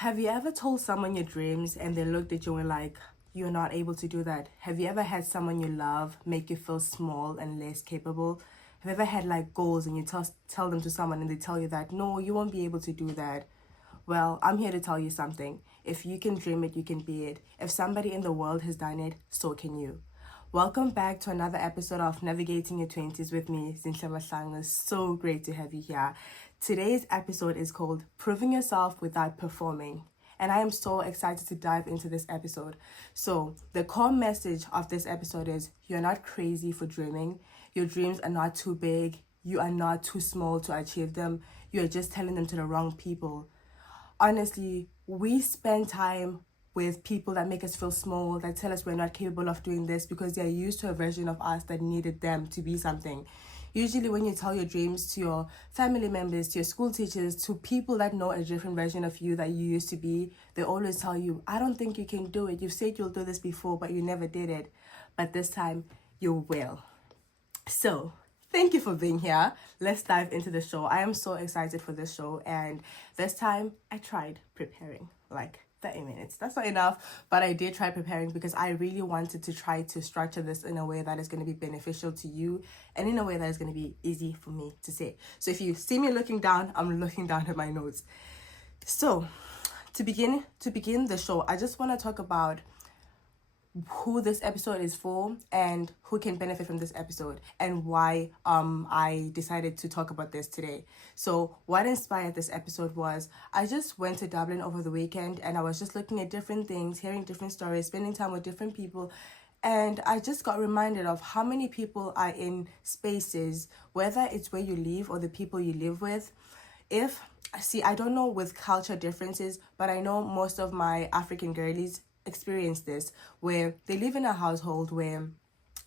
Have you ever told someone your dreams and they looked at you and were like, you're not able to do that? Have you ever had someone you love make you feel small and less capable? Have you ever had like goals and you tell them to someone and they tell you that, no, you won't be able to do that? Well, I'm here to tell you something. If you can dream it, you can be it. If somebody in the world has done it, so can you. Welcome back to another episode of Navigating Your 20s with me, Zinhle Mahlangu. It's so great to have you here. Today's episode is called Proving Yourself Without Performing. And I am so excited to dive into this episode. So, the core message of this episode is you're not crazy for dreaming. Your dreams are not too big. You are not too small to achieve them. You're just telling them to the wrong people. Honestly, we spend time with people that make us feel small, that tell us we're not capable of doing this because they're used to a version of us that needed them to be something. Usually when you tell your dreams to your family members, to your school teachers, to people that know a different version of you that you used to be, they always tell you, I don't think you can do it. You've said you'll do this before, but you never did it. But this time, you will. So, thank you for being here. Let's dive into the show. I am so excited for this show, and this time I tried preparing like 30 minutes. That's not enough, but I did try preparing because I really wanted to try to structure this in a way that is going to be beneficial to you and in a way that is going to be easy for me to say. So if you see me looking down, I'm looking down at my notes. So, to begin the show, I just want to talk about who this episode is for and who can benefit from this episode and why I decided to talk about this today. So what inspired this episode was I just went to Dublin over the weekend and I was just looking at different things, hearing different stories, spending time with different people, and I just got reminded of how many people are in spaces, whether it's where you live or the people you live with. I don't know with culture differences, but I know most of my African girlies experience this, where they live in a household where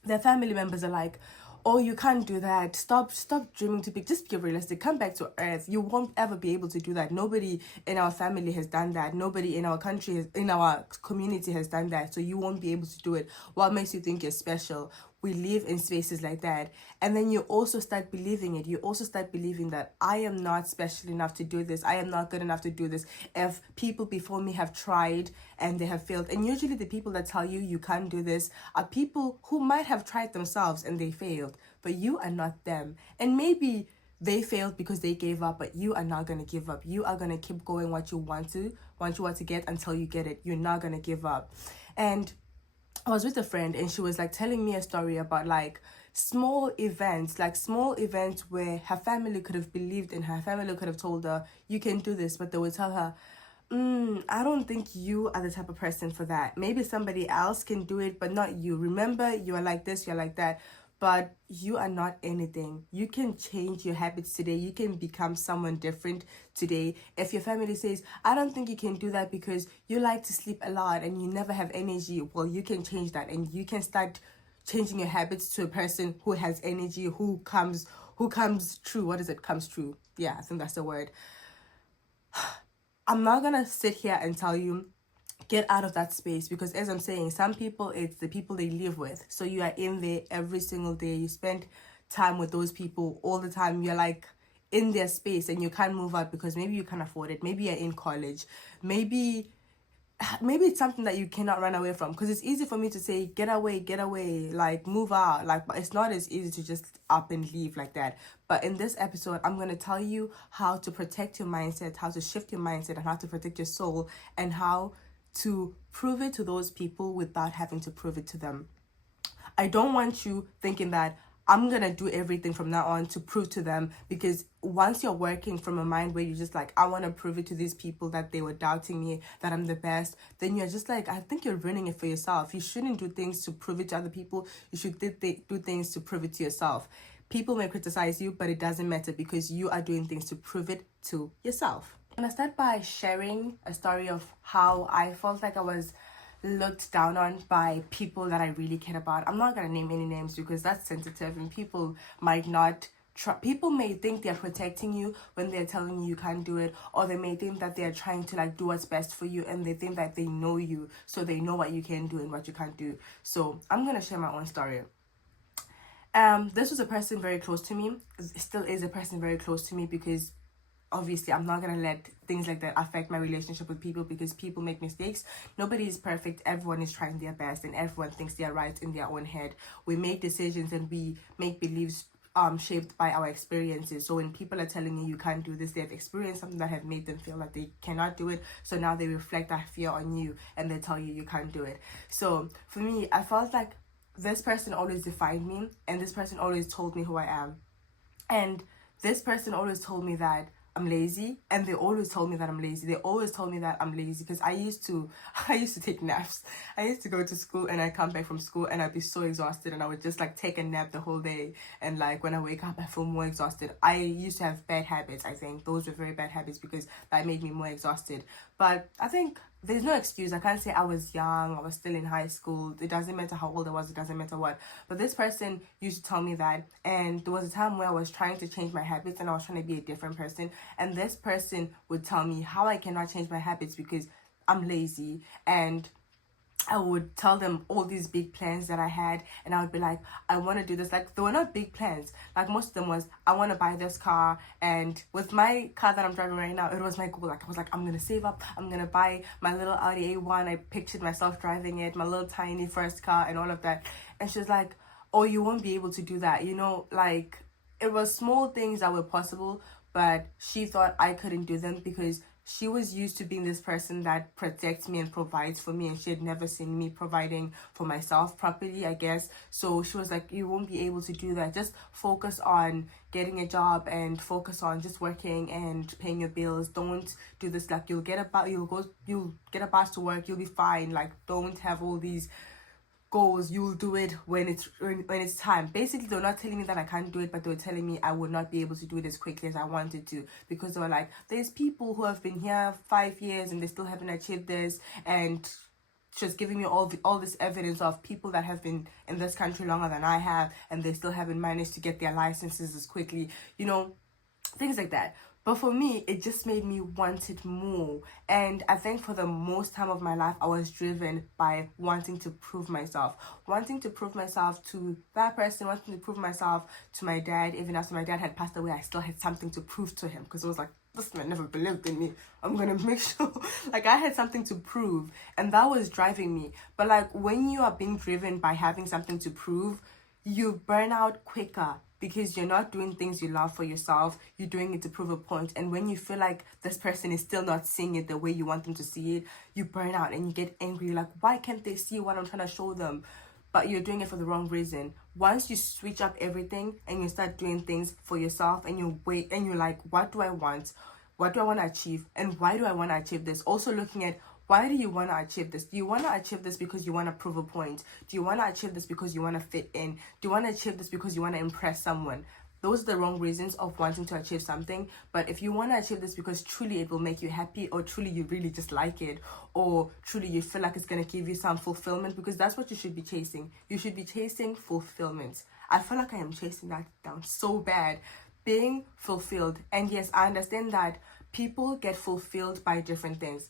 their family members are like, oh, you can't do that, stop dreaming too big, just be realistic, come back to earth, you won't ever be able to do that. Nobody in our family has done that, nobody in our country, in our community has done that, so you won't be able to do it. What makes you think you're special? We live in spaces like that, and then you also start believing it. You also start believing that I am not special enough to do this, I am not good enough to do this. If people before me have tried and they have failed, and usually the people that tell you you can't do this are people who might have tried themselves and they failed, but you are not them. And maybe they failed because they gave up, but you are not going to give up. You are going to keep going what you want to get until you get it. You're not going to give up. And I was with a friend and she was like telling me a story about like small events where her family could have believed in her. Family could have told her, you can do this, but they would tell her, I don't think you are the type of person for that. Maybe somebody else can do it, but not you. Remember, you are like this, you're like that, but you are not anything. You can change your habits today. You can become someone different today. If your family says, I don't think you can do that because you like to sleep a lot and you never have energy, well, you can change that and you can start changing your habits to a person who has energy, who comes true. What is it? Comes true. Yeah, I think that's the word. I'm not gonna sit here and tell you get out of that space, because as I'm saying, some people, it's the people they live with, so you are in there every single day, you spend time with those people all the time, you're like in their space and you can't move out because maybe you can't afford it, maybe you're in college, maybe it's something that you cannot run away from, because it's easy for me to say get away, like move out, like, but it's not as easy to just up and leave like that. But in this episode, I'm going to tell you how to protect your mindset, how to shift your mindset, and how to protect your soul, and how to prove it to those people without having to prove it to them. I don't want you thinking that I'm going to do everything from now on to prove to them, because once you're working from a mind where you're just like, I want to prove it to these people that they were doubting me, that I'm the best, then you're just like, I think you're ruining it for yourself. You shouldn't do things to prove it to other people. You should do things to prove it to yourself. People may criticize you, but it doesn't matter because you are doing things to prove it to yourself. I'm going to start by sharing a story of how I felt like I was looked down on by people that I really care about. I'm not going to name any names because that's sensitive and people might not people may think they're protecting you when they're telling you can't do it, or they may think that they're trying to like do what's best for you, and they think that they know you, so they know what you can do and what you can't do. So I'm going to share my own story. This was a person very close to me. It still is a person very close to me because obviously I'm not gonna let things like that affect my relationship with people, because people make mistakes. Nobody is perfect. Everyone is trying their best, and everyone thinks they are right in their own head. We make decisions and we make beliefs shaped by our experiences. So when people are telling you can't do this, they have experienced something that have made them feel like they cannot do it. So now they reflect that fear on you and they tell you can't do it. So for me, I felt like this person always defined me, and this person always told me who I am. And this person always told me that I'm lazy, and they always told me that I'm lazy. They always told me that I'm lazy because I used to take naps. I used to go to school and I'd come back from school and I'd be so exhausted, and I would just like take a nap the whole day. And like when I wake up, I feel more exhausted. I used to have bad habits. I think those were very bad habits because that made me more exhausted. But I think there's no excuse. I can't say I was young, I was still in high school. It doesn't matter how old I was, it doesn't matter what. But this person used to tell me that, and there was a time where I was trying to change my habits and I was trying to be a different person. And this person would tell me how I cannot change my habits because I'm lazy. And I would tell them all these big plans that I had, and I would be like, I want to do this. Like, they were not big plans. Like, most of them was, I want to buy this car. And with my car that I'm driving right now, it was my goal. Like, I was like, I'm going to save up. I'm going to buy my little Audi A1. I pictured myself driving it, my little tiny first car and all of that. And she was like, oh, you won't be able to do that. You know, like, it was small things that were possible, but she thought I couldn't do them because she was used to being this person that protects me and provides for me, and she had never seen me providing for myself properly, I guess. So she was like, you won't be able to do that. Just focus on getting a job and focus on just working and paying your bills. Don't do this. Like, you'll get a bus to work, you'll be fine. Like, don't have all these goals. You'll do it when it's time. Basically, they're not telling me that I can't do it, but they were telling me I would not be able to do it as quickly as I wanted to, because they were like, there's people who have been here 5 years and they still haven't achieved this. And just giving me all this evidence of people that have been in this country longer than I have, and they still haven't managed to get their licenses as quickly, you know, things like that. But for me, it just made me want it more. And I think for the most time of my life, I was driven by wanting to prove myself. Wanting to prove myself to that person, wanting to prove myself to my dad. Even after my dad had passed away, I still had something to prove to him, because it was like, this man never believed in me. I'm going to make sure. Like, I had something to prove, and that was driving me. But like, when you are being driven by having something to prove, you burn out quicker, because you're not doing things you love for yourself. You're doing it to prove a point. And when you feel like this person is still not seeing it the way you want them to see it, you burn out and you get angry. You're like, why can't they see what I'm trying to show them? But you're doing it for the wrong reason. Once you switch up everything and you start doing things for yourself, and you wait and you're like, what do I want? What do I want to achieve? And why do I want to achieve this? Also looking at, why do you want to achieve this? Do you want to achieve this because you want to prove a point? Do you want to achieve this because you want to fit in? Do you want to achieve this because you want to impress someone? Those are the wrong reasons of wanting to achieve something. But if you want to achieve this because truly it will make you happy, or truly you really just like it, or truly you feel like it's going to give you some fulfillment, because that's what you should be chasing. You should be chasing fulfillment. I feel like I am chasing that down so bad. Being fulfilled. And yes, I understand that people get fulfilled by different things.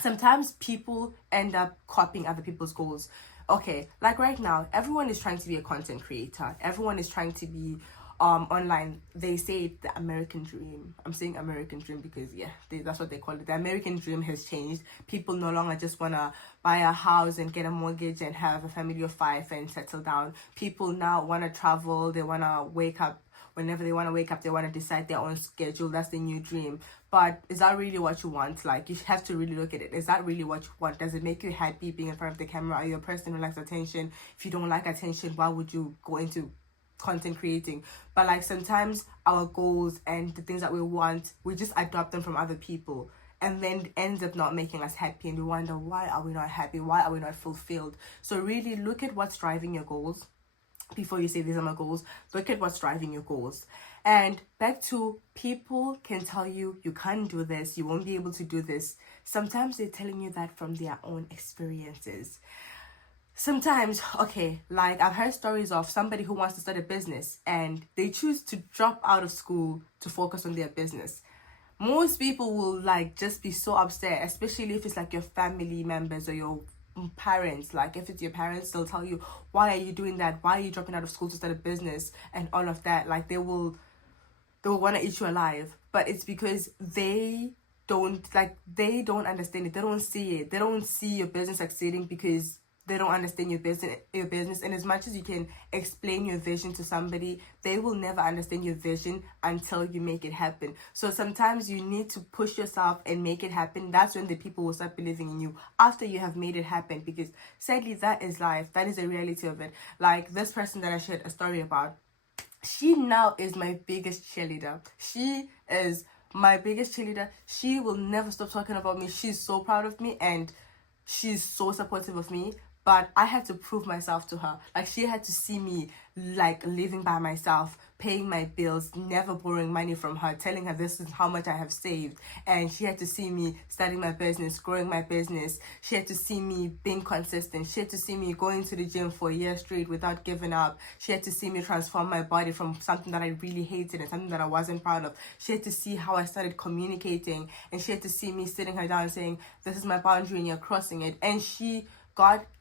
Sometimes people end up copying other people's goals. Okay, like right now, everyone is trying to be a content creator. Everyone is trying to be online. They say the American dream. I'm saying American dream because that's what they call it. The American dream has changed. People no longer just want to buy a house and get a mortgage and have a family of 5 and settle down. People now want to travel. They want to wake up. Whenever they want to wake up, they want to decide their own schedule. That's the new dream. But is that really what you want? Like, you have to really look at it. Is that really what you want? Does it make you happy being in front of the camera? Are you a person who likes attention? If you don't like attention, why would you go into content creating? But like, sometimes our goals and the things that we want, we just adopt them from other people, and then ends up not making us happy, and we wonder, why are we not happy? Why are we not fulfilled? So really look at what's driving your goals. Before you say these are my goals, look at what's driving your goals. And back to, people can tell you can't do this, you won't be able to do this. Sometimes they're telling you that from their own experiences. Sometimes, okay, like I've heard stories of somebody who wants to start a business and they choose to drop out of school to focus on their business. Most people will like just be so upset, especially if it's like your family members or your parents. Like, if it's your parents, they'll tell you, why are you doing that? Why are you dropping out of school to start a business and all of that? Like, they will want to eat you alive. but it's because they don't understand it. They don't see it. They don't see your business succeeding because they don't understand your business. And as much as you can explain your vision to somebody, they will never understand your vision until you make it happen. So sometimes you need to push yourself and make it happen. That's when the people will start believing in you, after you have made it happen. Because sadly, that is life. That is the reality of it. Like this person that I shared a story about, she now is my biggest cheerleader. She is my biggest cheerleader. She will never stop talking about me. She's so proud of me and she's so supportive of me. But I had to prove myself to her. Like, she had to see me like living by myself, paying my bills, never borrowing money from her, telling her this is how much I have saved. And she had to see me starting my business, growing my business. She had to see me being consistent. She had to see me going to the gym for a year straight without giving up. She had to see me transform my body from something that I really hated and something that I wasn't proud of. She had to see how I started communicating, and she had to see me sitting her down and saying, this is my boundary and you're crossing it. And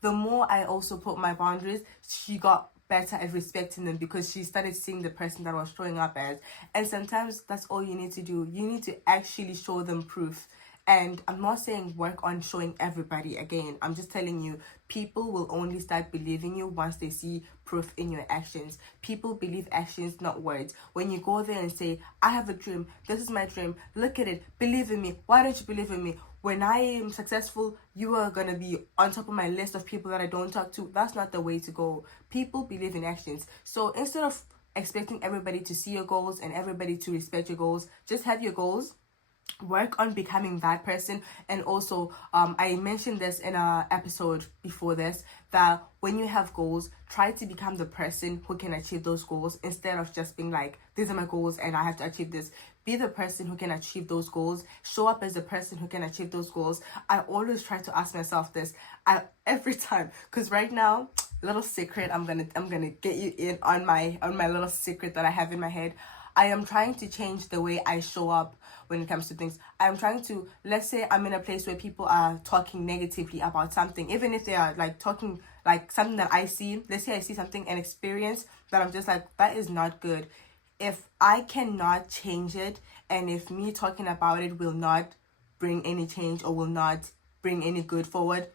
the more I also put my boundaries, she got better at respecting them because she started seeing the person that I was showing up as. And sometimes that's all you need to do. You need to actually show them proof. And I'm not saying work on showing everybody again. I'm just telling you, people will only start believing you once they see proof in your actions. People believe actions, not words. When you go there and say, I have a dream, this is my dream, look at it, believe in me. Why don't you believe in me? When I am successful, you are going to be on top of my list of people that I don't talk to. That's not the way to go. People believe in actions. So instead of expecting everybody to see your goals and everybody to respect your goals, just have your goals. Work on becoming that person. And also I mentioned this in a episode before this, that when you have goals, try to become the person who can achieve those goals instead of just being like, these are my goals and I have to achieve this. Be the person who can achieve those goals. Show up as the person who can achieve those goals. I always try to ask myself this every time, because right now, little secret, I'm gonna get you in on my little secret that I have in my head. I am trying to change the way I show up when it comes to things. I'm trying to, let's say I'm in a place where people are talking negatively about something, even if they are like talking like something that I see. Let's say I see something and experience that I'm just like, that is not good. If I cannot change it, and if me talking about it will not bring any change or will not bring any good forward,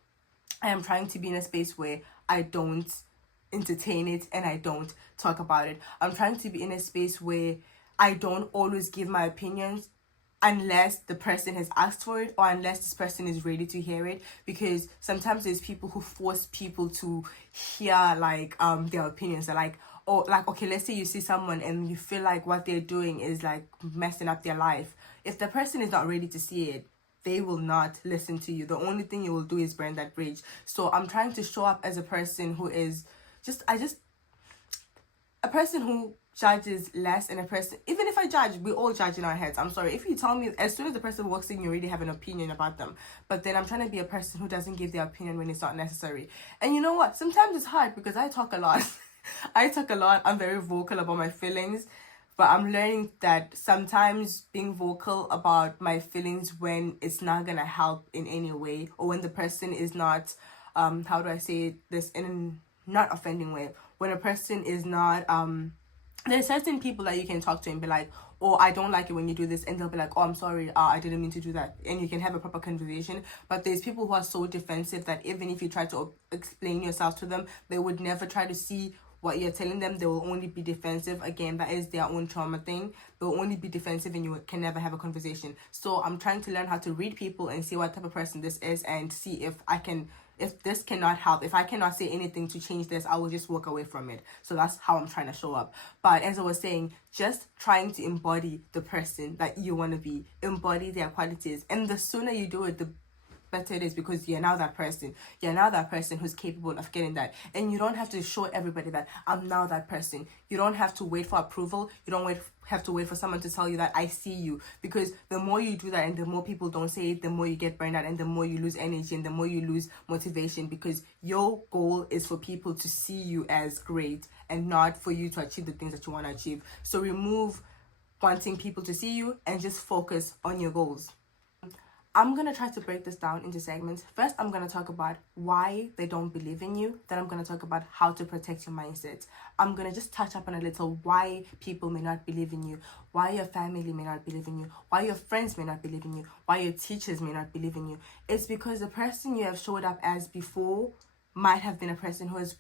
I am trying to be in a space where I don't entertain it and I don't talk about it. I'm trying to be in a space where I don't always give my opinions unless the person has asked for it or unless this person is ready to hear it, because sometimes there's people who force people to hear like their opinions. They're like, oh, like, okay, let's say you see someone and you feel like what they're doing is like messing up their life. If the person is not ready to see it, they will not listen to you. The only thing you will do is burn that bridge. So I'm trying to show up as a person who is a person who judges less, and a person, even if I judge, we all judge in our heads. I'm sorry. If you tell me, as soon as the person walks in, you already have an opinion about them. But then I'm trying to be a person who doesn't give their opinion when it's not necessary. And you know what? Sometimes it's hard because I talk a lot. I'm very vocal about my feelings. But I'm learning that sometimes being vocal about my feelings when it's not going to help in any way, or when the person is not, how do I say this in a not offending way, when a person is not, there's certain people that you can talk to and be like, oh, I don't like it when you do this, and they'll be like, oh, I'm sorry, I didn't mean to do that, and you can have a proper conversation. But there's people who are so defensive that even if you try to explain yourself to them, they would never try to see what you're telling them. They will only be defensive. Again, that is their own trauma thing. They'll only be defensive and you can never have a conversation. So I'm trying to learn how to read people and see what type of person this is, and see if this cannot help, if I cannot say anything to change this, I will just walk away from it. So that's how I'm trying to show up. But as I was saying, just trying to embody the person that you want to be, embody their qualities. And the sooner you do it, the better it is, because you're now that person. You're now that person who's capable of getting that. And you don't have to show everybody that I'm now that person. You don't have to wait for approval. You don't have to wait for someone to tell you that I see you. Because the more you do that and the more people don't say it, the more you get burned out and the more you lose energy and the more you lose motivation, because your goal is for people to see you as great and not for you to achieve the things that you want to achieve. So remove wanting people to see you and just focus on your goals. I'm going to try to break this down into segments. First, I'm going to talk about why they don't believe in you. Then I'm going to talk about how to protect your mindset. I'm going to just touch up on a little why people may not believe in you, why your family may not believe in you, why your friends may not believe in you, why your teachers may not believe in you. It's because the person you have showed up as before might have been a person who has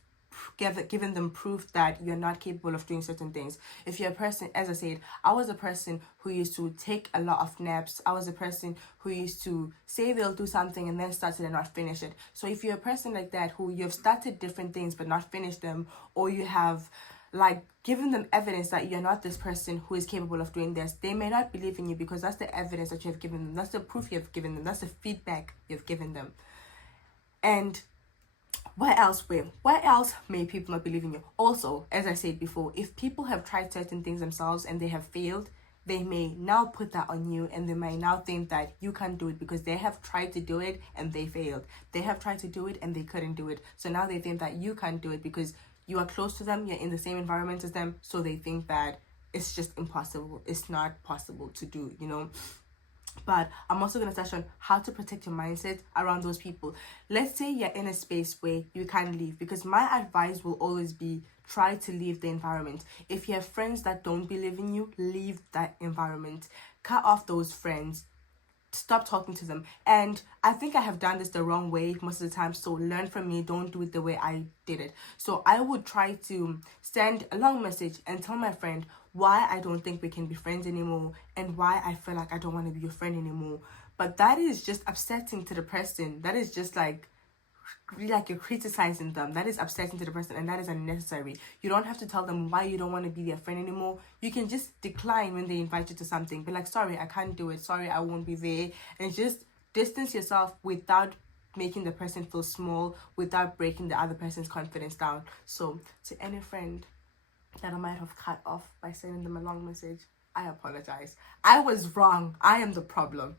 given them proof that you're not capable of doing certain things. If you're a person, as I said, I was a person who used to take a lot of naps. I was a person who used to say they'll do something and then start it and not finish it. So if you're a person like that, who you've started different things but not finished them, or you have like given them evidence that you're not this person who is capable of doing this, they may not believe in you, because that's the evidence that you have given them, that's the proof you have given them, that's the feedback you've given them. And where else may people not believe in you? Also, as I said before, if people have tried certain things themselves and they have failed, they may now put that on you, and they may now think that you can't do it because they have tried to do it and they failed. They have tried to do it and they couldn't do it. So now they think that you can't do it because you are close to them, you're in the same environment as them. So they think that it's just impossible. It's not possible to do, you know. But I'm also going to touch on how to protect your mindset around those people. Let's say you're in a space where you can't leave, because my advice will always be try to leave the environment. If you have friends that don't believe in you, leave that environment. Cut off those friends. Stop talking to them. And I think I have done this the wrong way most of the time, so learn from me. Don't do it the way I did it. So I would try to send a long message and tell my friend why I don't think we can be friends anymore and why I feel like I don't want to be your friend anymore. But that is just upsetting to the person. That is just like you're criticizing them. That is upsetting to the person, and that is unnecessary. You don't have to tell them why you don't want to be their friend anymore. You can just decline when they invite you to something. Be like, sorry, I can't do it. Sorry, I won't be there. And just distance yourself without making the person feel small, without breaking the other person's confidence down. So to any friend that I might have cut off by sending them a long message, I apologize. I was wrong. I am the problem.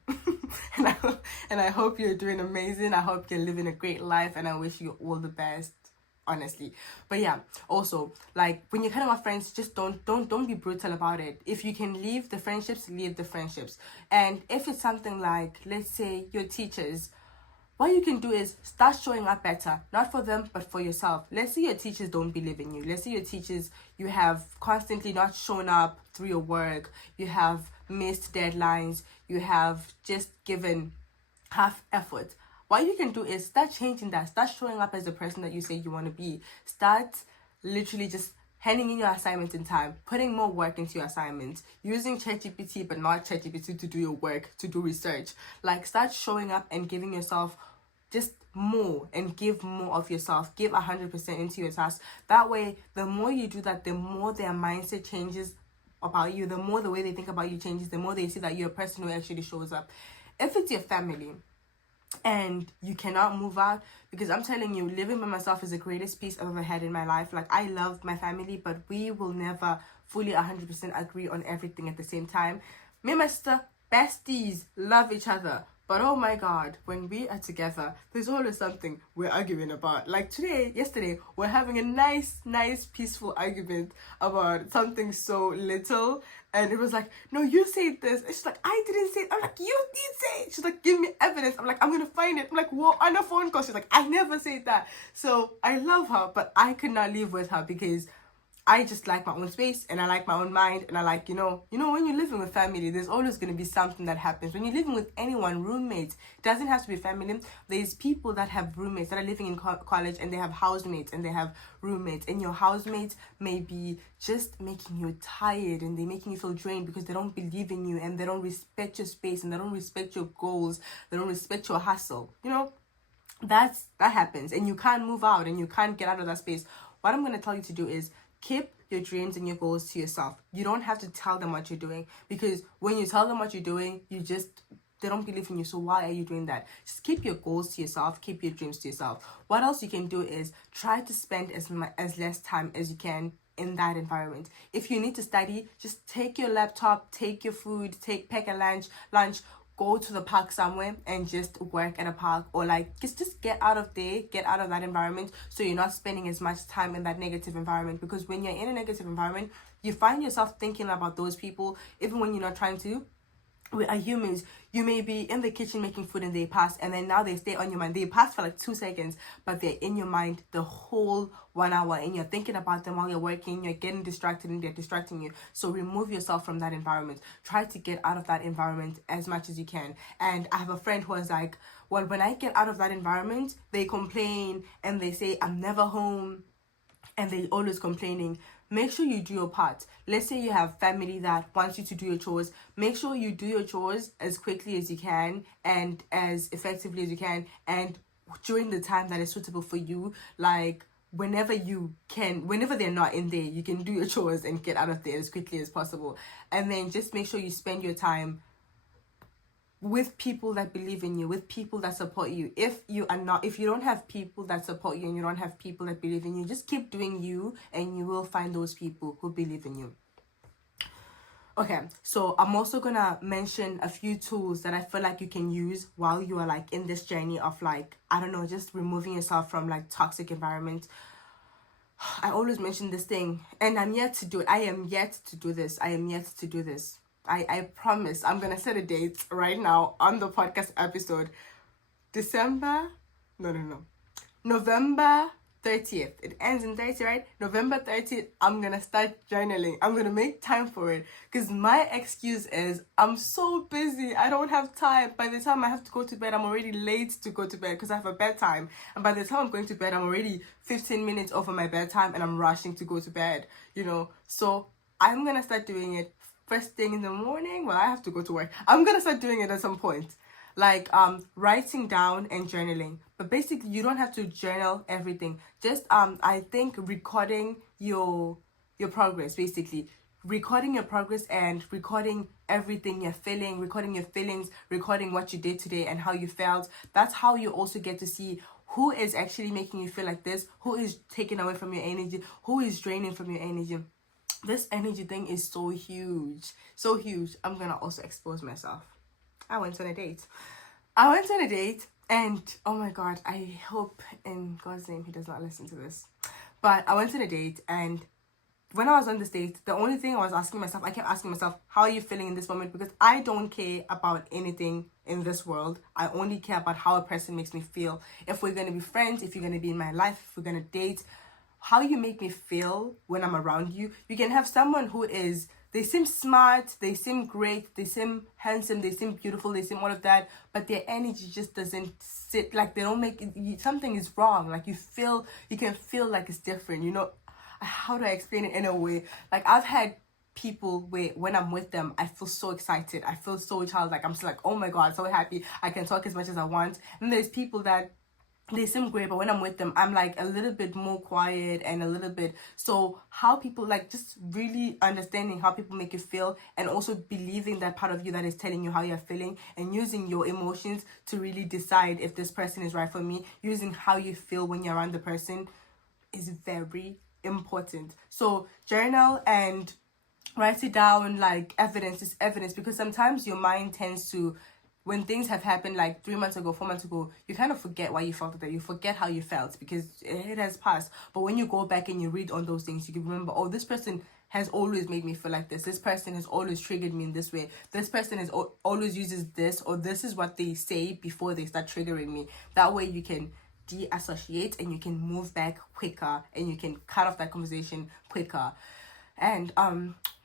and I hope you're doing amazing. I hope you're living a great life, and I wish you all the best, honestly. But yeah, also, like, when you're cutting off friends, just don't be brutal about it. If you can leave the friendships, leave the friendships. And if it's something like, let's say, your teachers, what you can do is start showing up better, not for them, but for yourself. Let's say your teachers don't believe in you. Let's say your teachers, you have constantly not shown up through your work. You have missed deadlines. You have just given half effort. What you can do is start changing that. Start showing up as the person that you say you want to be. Start literally just handing in your assignments in time, putting more work into your assignments, using ChatGPT but not ChatGPT to do your work, to do research. Like, start showing up and giving yourself just more, and give more of yourself. Give 100% into your task. That way, the more you do that, the more their mindset changes about you, the more the way they think about you changes, the more they see that you're a person who actually shows up. If it's your family and you cannot move out, because I'm telling you, living by myself is the greatest peace I've ever had in my life. Like, I love my family, but we will never fully 100% agree on everything at the same time. Me and my sister, besties, love each other. But oh my God, when we are together, there's always something we're arguing about. Like yesterday, we're having a nice, peaceful argument about something so little. And it was like, no, you said this. And she's like, I didn't say it. I'm like, you did say it. She's like, give me evidence. I'm like, I'm going to find it. I'm like, what? On a phone call. She's like, I never said that. So I love her, but I could not live with her because I just like my own space, and I like my own mind, and I like, you know, when you're living with family, there's always going to be something that happens. When you're living with anyone, roommates, it doesn't have to be family. There's people that have roommates that are living in college, and they have housemates, and they have roommates, and your housemates may be just making you tired, and they're making you feel drained because they don't believe in you, and they don't respect your space, and they don't respect your goals, they don't respect your hustle. You know, that happens, and you can't move out, and you can't get out of that space. What I'm going to tell you to do is keep your dreams and your goals to yourself. You don't have to tell them what you're doing, because when you tell them what you're doing, they don't believe in you. So why are you doing that? Just keep your goals to yourself. Keep your dreams to yourself. What else you can do is try to spend as less time as you can in that environment. If you need to study, just take your laptop, take your food, pack a lunch, go to the park somewhere and just work at a park, or like just get out of there, get out of that environment, so you're not spending as much time in that negative environment. Because when you're in a negative environment, you find yourself thinking about those people even when you're not trying to. We are humans. You may be in the kitchen making food and they pass, and then now they stay on your mind. They pass for like 2 seconds, but they're in your mind the whole 1 hour, and you're thinking about them while you're working. You're getting distracted and they're distracting you. So remove yourself from that environment. Try to get out of that environment as much as you can. And I have a friend who was like, well, when I get out of that environment, they complain and they say I'm never home, and they always complaining. Make sure you do your part. Let's say you have family that wants you to do your chores. Make sure you do your chores as quickly as you can and as effectively as you can, and during the time that is suitable for you. Like whenever you can, whenever they're not in there, you can do your chores and get out of there as quickly as possible. And then just make sure you spend your time with people that believe in you, with people that support you. If you don't have people that support you and you don't have people that believe in you, just keep doing you and you will find those people who believe in you. Okay, so I'm also gonna mention a few tools that I feel like you can use while you are like in this journey of like, I don't know, just removing yourself from like toxic environments. I always mention this thing and I'm yet to do it. I am yet to do this. I promise I'm gonna set a date right now on the podcast episode. November 30th. It ends in 30, right? November 30th, I'm gonna start journaling. I'm gonna make time for it. Because my excuse is I'm so busy. I don't have time. By the time I have to go to bed, I'm already late to go to bed because I have a bedtime. And by the time I'm going to bed, I'm already 15 minutes over my bedtime and I'm rushing to go to bed, So I'm gonna start doing it first thing in the morning. Well, I have to go to work. I'm gonna start doing it at some point, like writing down and journaling. But basically you don't have to journal everything. Just I think recording your progress, basically recording your progress and recording everything you're feeling, recording your feelings, recording what you did today and how you felt. That's how you also get to see who is actually making you feel like this, who is taking away from your energy, who is draining from your energy. This energy thing is so huge. I'm gonna also expose myself. I went on a date and oh my god, I hope in God's name he does not listen to this. But I went on a date, and when I was on this date, the only thing I kept asking myself, how are you feeling in this moment? Because I don't care about anything in this world. I only care about how a person makes me feel. If we're gonna be friends, if you're gonna be in my life, if we're gonna date, how you make me feel when I'm around you. You can have someone who they seem smart, they seem great, they seem handsome, they seem beautiful, they seem all of that, but their energy just doesn't sit, like they don't make it, something is wrong. Like you can feel like it's different, How do I explain it in a way? Like I've had people where when I'm with them, I feel so excited, I feel so childlike, I'm just like, oh my god, so happy, I can talk as much as I want. And there's people that they seem great, but when I'm with them, I'm like a little bit more quiet and a little bit. So how people, like, just really understanding how people make you feel, and also believing that part of you that is telling you how you're feeling, and using your emotions to really decide if this person is right for me. Using how you feel when you're around the person is very important. So journal and write it down. Like evidence is evidence, because sometimes your mind tends to, when things have happened like 3 months ago, 4 months ago, you kind of forget why you felt that. You forget how you felt because it has passed. But when you go back and you read on those things, you can remember, oh, this person has always made me feel like this. This person has always triggered me in this way. This person has always uses this, or this is what they say before they start triggering me. That way you can deassociate and you can move back quicker, and you can cut off that conversation quicker. And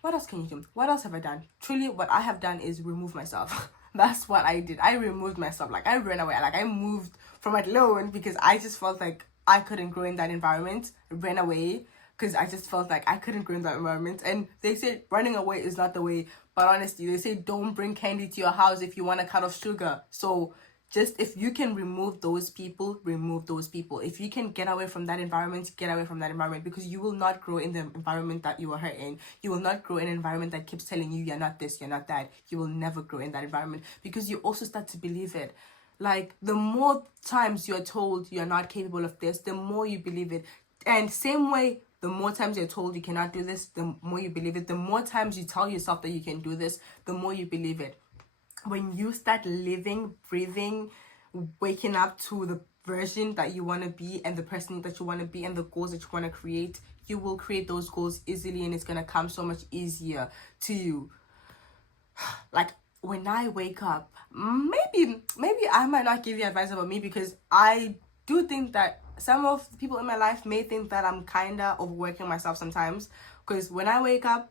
what else can you do? What else have I done? Truly, what I have done is remove myself. That's what I did. I removed myself. Like I ran away. Like I moved from alone because I just felt like I couldn't grow in that environment. I ran away because I just felt like I couldn't grow in that environment. And they say running away is not the way. But honestly, they say don't bring candy to your house if you want to cut off sugar. So just if you can remove those people, remove those people. If you can get away from that environment, get away from that environment, because you will not grow in the environment that you are hurt in. You will not grow in an environment that keeps telling you you're not this, you're not that. You will never grow in that environment, because you also start to believe it. Like the more times you're told you're not capable of this, the more you believe it. And same way, the more times you're told you cannot do this, the more you believe it. The more times you tell yourself that you can do this, the more you believe it. When you start living, breathing, waking up to the version that you want to be, and the person that you want to be, and the goals that you want to create, you will create those goals easily, and it's going to come so much easier to you. Like when I wake up, maybe I might not give you advice about me, because I do think that some of the people in my life may think that I'm kind of overworking myself sometimes. Because when I wake up,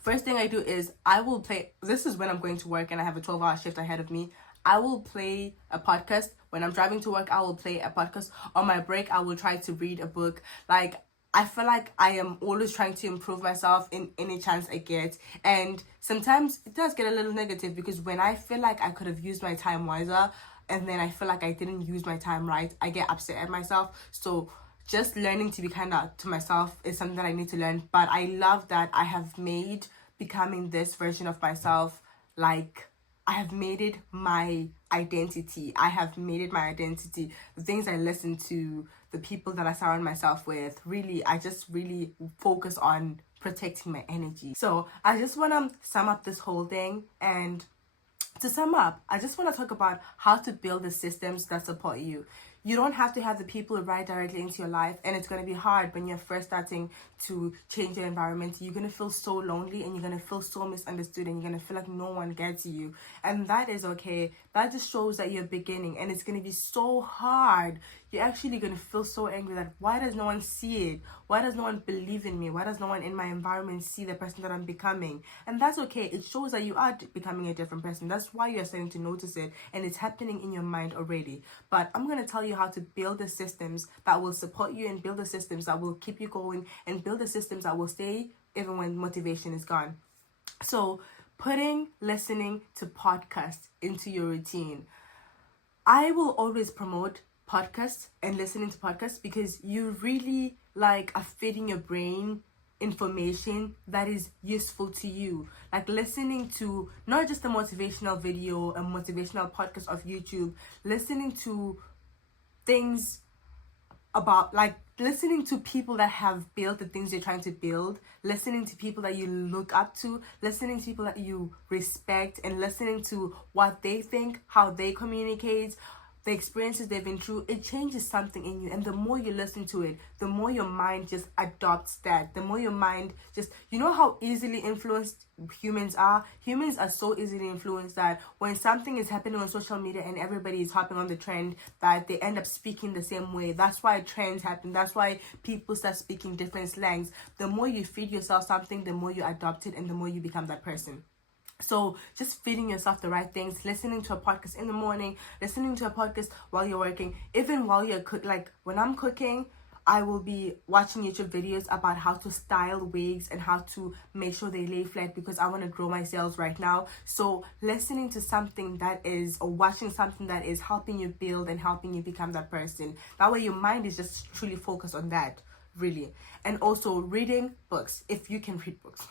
first thing I do is I will play. This is when I'm going to work and I have a 12-hour shift ahead of me. I will play a podcast. When I'm driving to work, I will play a podcast. On my break, I will try to read a book. Like, I feel like I am always trying to improve myself in any chance I get. And sometimes it does get a little negative, because when I feel like I could have used my time wiser and then I feel like I didn't use my time right, I get upset at myself. So just learning to be kinder to myself is something that I need to learn. But I love that I have made becoming this version of myself, like, I have made it my identity. I have made it my identity. The things I listen to, the people that I surround myself with, really, I just really focus on protecting my energy. So I just want to sum up this whole thing. And to sum up, I just want to talk about how to build the systems that support you. You don't have to have the people right directly into your life, and it's going to be hard when you're first starting to change your environment. You're going to feel so lonely, and you're going to feel so misunderstood, and you're going to feel like no one gets you. And that is okay. That just shows that you're beginning, and it's going to be so hard. You're actually going to feel so angry that why does no one see it? Why does no one believe in me? Why does no one in my environment see the person that I'm becoming? And that's okay. It shows that you are becoming a different person. That's why you're starting to notice it, and it's happening in your mind already. But I'm going to tell you how to build the systems that will support you, and build the systems that will keep you going, and build the systems that will stay even when motivation is gone. So putting listening to podcasts into your routine. I will always promote podcasts and listening to podcasts, because you really are feeding your brain information that is useful to you. Like listening to not just a motivational video, a motivational podcast of YouTube, listening to things about, like, listening to people that have built the things you're trying to build, listening to people that you look up to, listening to people that you respect, and listening to what they think, how they communicate, the experiences they've been through. It changes something in you, and the more you listen to it, the more your mind just adopts that. The more your mind just, you know how easily influenced humans are so easily influenced that when something is happening on social media and everybody is hopping on the trend, that they end up speaking the same way. That's why trends happen. That's why people start speaking different slangs. The more you feed yourself something, the more you adopt it, and the more you become that person. So just feeding yourself the right things, listening to a podcast in the morning, listening to a podcast while you're working, even while you're like when I'm cooking, I will be watching YouTube videos about how to style wigs and how to make sure they lay flat, because I want to grow my sales right now. So listening to something that is, or watching something that is helping you build and helping you become that person. That way your mind is just truly focused on that, really. And also reading books, if you can read books.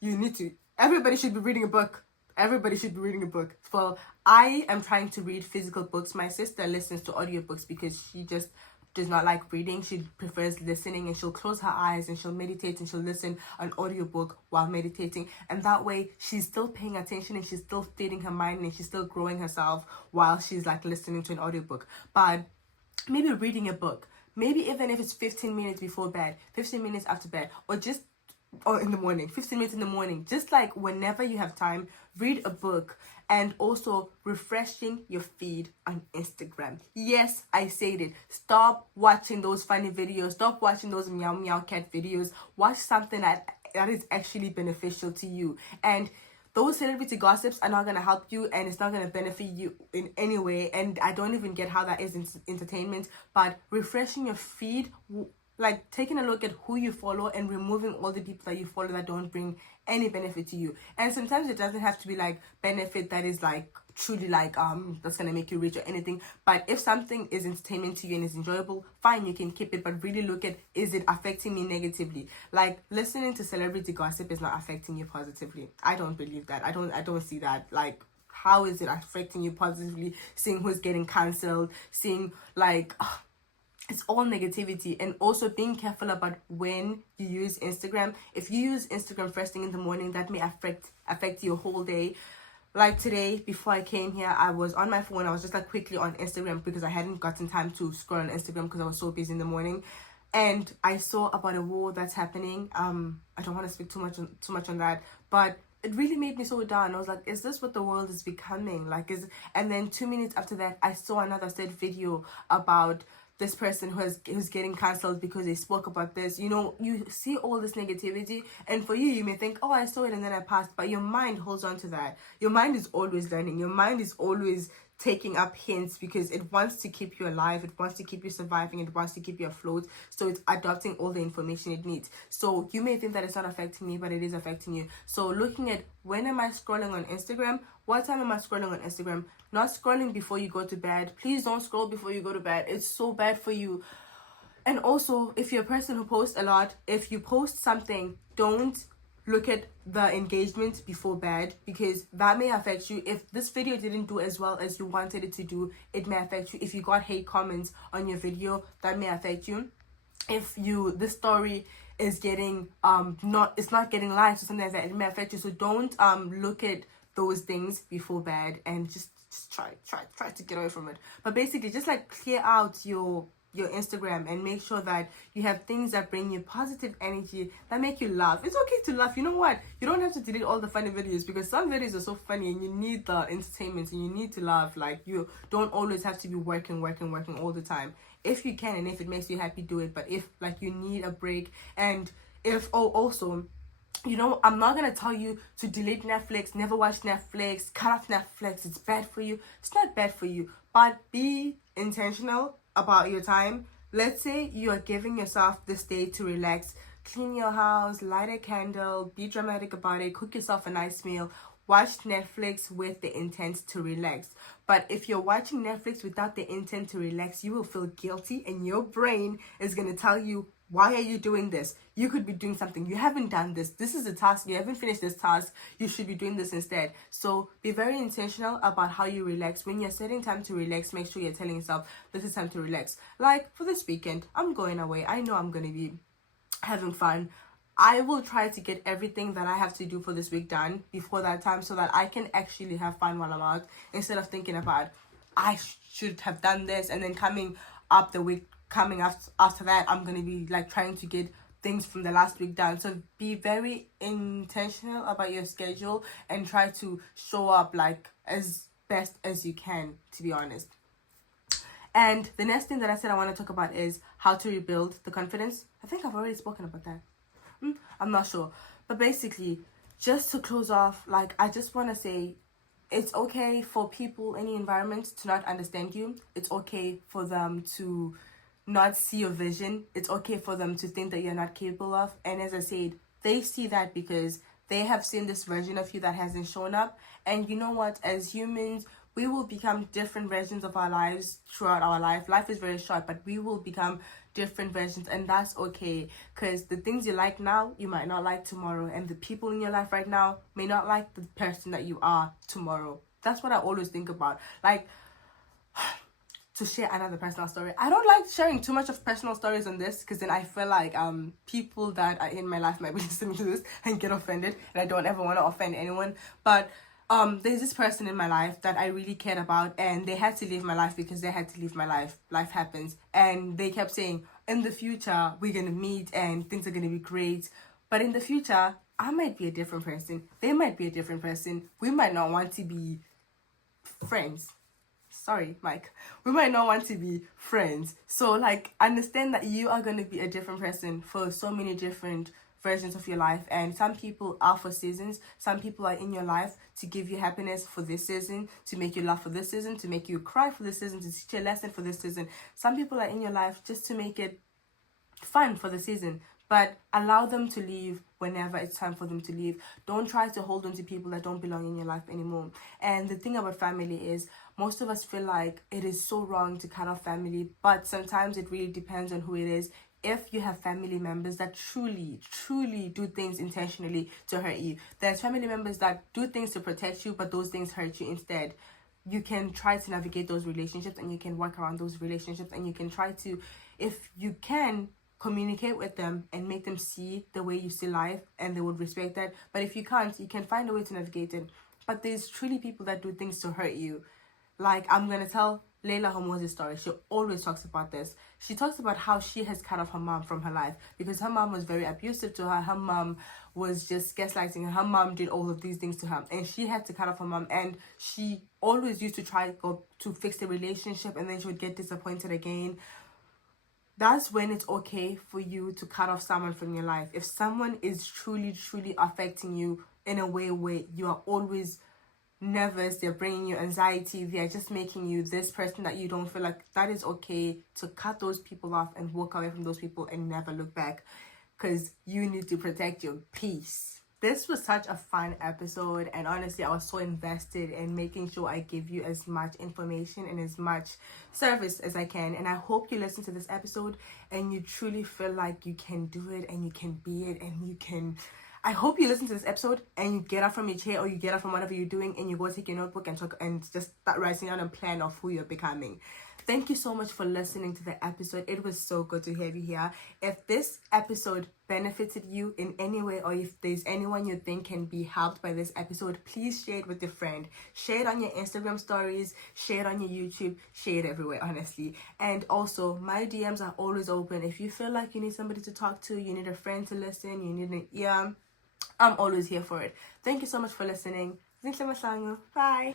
You need to. Everybody should be reading a book. Everybody should be reading a book. Well, I am trying to read physical books. My sister listens to audiobooks because she just does not like reading. She prefers listening, and she'll close her eyes and she'll meditate and she'll listen an audiobook while meditating. And that way she's still paying attention and she's still feeding her mind and she's still growing herself while she's like listening to an audiobook. But maybe reading a book, maybe even if it's 15 minutes before bed, 15 minutes after bed, or in the morning, 15 minutes in the morning, just like whenever you have time, read a book. And also refreshing your feed on Instagram. Yes, I said it. Stop watching those funny videos. Stop watching those meow meow cat videos. Watch something that is actually beneficial to you. And those celebrity gossips are not going to help you, and it's not going to benefit you in any way. And I don't even get how that is entertainment. But refreshing your feed, like taking a look at who you follow and removing all the people that you follow that don't bring any benefit to you. And sometimes it doesn't have to be like benefit that is like truly like that's gonna make you rich or anything. But if something is entertainment to you and is enjoyable, fine, you can keep it. But really look at, is it affecting me negatively? Like listening to celebrity gossip is not affecting you positively. I don't believe that. I don't see that. Like, how is it affecting you positively? Seeing who's getting cancelled, seeing like it's all negativity. And also being careful about when you use Instagram. If you use Instagram first thing in the morning, that may affect your whole day. Like today, before I came here, I was on my phone. I was just like quickly on Instagram because I hadn't gotten time to scroll on Instagram because I was so busy in the morning. And I saw about a war that's happening. I don't want to speak too much on that, but it really made me so down. I was like, is this what the world is becoming? Like, and then 2 minutes after that, I saw another said video about this person who's getting cancelled because they spoke about this. You know, you see all this negativity, and for you may think, oh, I saw it and then I passed, but your mind holds on to that. Your mind is always learning. Your mind is always taking up hints because it wants to keep you alive, it wants to keep you surviving, it wants to keep you afloat, so it's adopting all the information it needs. So you may think that it's not affecting me, but it is affecting you. So looking at, when am I scrolling on Instagram, what time am I scrolling on Instagram? Not scrolling before you go to bed. Please don't scroll before you go to bed. It's so bad for you. And also, if you're a person who posts a lot, if you post something, don't look at the engagement before bed, because that may affect you. If this video didn't do as well as you wanted it to do, it may affect you. If you got hate comments on your video, that may affect you. If this story is getting it's not getting likes or something like that, it may affect you. So don't look at those things before bed, and just try to get away from it. But basically, just like clear out your Instagram and make sure that you have things that bring you positive energy, that make you laugh. It's okay to laugh. You know what? You don't have to delete all the funny videos, because some videos are so funny and you need the entertainment and you need to laugh. Like, you don't always have to be working all the time. If you can, and if it makes you happy, do it. But if, like, you need a break, and if also, you know, I'm not gonna tell you to delete Netflix, never watch Netflix, cut off Netflix, it's bad for you. It's not bad for you, but be intentional about your time. Let's say you are giving yourself this day to relax, clean your house, light a candle, be dramatic about it, cook yourself a nice meal, watch Netflix with the intent to relax. But if you're watching Netflix without the intent to relax, you will feel guilty, and your brain is going to tell you, why are you doing this? You could be doing something. You haven't done this. This is a task. You haven't finished this task. You should be doing this instead. So be very intentional about how you relax. When you're setting time to relax, make sure you're telling yourself, this is time to relax. Like, for this weekend, I'm going away. I know I'm going to be having fun. I will try to get everything that I have to do for this week done before that time, so that I can actually have fun while I'm out, instead of thinking about, I should have done this, and then coming after that, I'm going to be like trying to get things from the last week done. So be very intentional about your schedule and try to show up like as best as you can, to be honest. And the next thing that I said I want to talk about is how to rebuild the confidence. I think I've already spoken about that. I'm not sure. But basically, just to close off, like, I just want to say, it's okay for people in the environment to not understand you. It's okay for them to not see your vision. It's okay for them to think that you're not capable of. And as I said, they see that because they have seen this version of you that hasn't shown up. And you know what? As humans, we will become different versions of our lives throughout our life. Life is very short, but we will become different versions, and that's okay, because the things you like now, you might not like tomorrow, and the people in your life right now may not like the person that you are tomorrow. That's what I always think about. Like, to share another personal story, I don't like sharing too much of personal stories on this, because then I feel like people that are in my life might be listening to this and get offended, and I don't ever want to offend anyone. But there's this person in my life that I really cared about, and they had to leave my life because they had to leave my life. Life happens. And they kept saying, in the future, we're going to meet and things are going to be great. But in the future, I might be a different person. They might be a different person. We might not want to be friends. Sorry, Mike. We might not want to be friends. So, like, understand that you are going to be a different person for so many different versions of your life, and some people are for seasons. Some people are in your life to give you happiness for this season, to make you laugh for this season, to make you cry for this season, to teach you a lesson for this season. Some people are in your life just to make it fun for the season, but allow them to leave whenever it's time for them to leave. Don't try to hold on to people that don't belong in your life anymore. And the thing about family is, most of us feel like it is so wrong to cut off family, but sometimes it really depends on who it is. If you have family members that truly do things intentionally to hurt you, there's family members that do things to protect you, but those things hurt you instead. You can try to navigate those relationships, and you can work around those relationships, and you can try to, if you can, communicate with them and make them see the way you see life, and they would respect that. But if you can't, you can find a way to navigate it. But there's truly people that do things to hurt you. Like, I'm gonna tell Layla Hormoz's story, she always talks about this. She talks about how she has cut off her mom from her life because her mom was very abusive to her. Her mom was just gaslighting her. Her mom did all of these things to her, and she had to cut off her mom. And she always used to try to fix the relationship, and then she would get disappointed again. That's when it's okay for you to cut off someone from your life. If someone is truly, truly affecting you in a way where you are always nervous, they're bringing you anxiety, they're just making you this person that you don't feel like, that is okay to cut those people off and walk away from those people and never look back, because you need to protect your peace. This was such a fun episode, and honestly, I was so invested in making sure I give you as much information and as much service as I can. And I hope you listen to this episode and you truly feel like you can do it and you can be it and you can... I hope you listen to this episode and you get up from your chair or you get up from whatever you're doing and you go take your notebook and talk and just start writing down a plan of who you're becoming. Thank you so much for listening to the episode. It was so good to have you here. If this episode benefited you in any way, or if there's anyone you think can be helped by this episode, please share it with your friend. Share it on your Instagram stories, share it on your YouTube, share it everywhere, honestly. And also, my DMs are always open. If you feel like you need somebody to talk to, you need a friend to listen, you need an ear, I'm always here for it. Thank you so much for listening. Bye.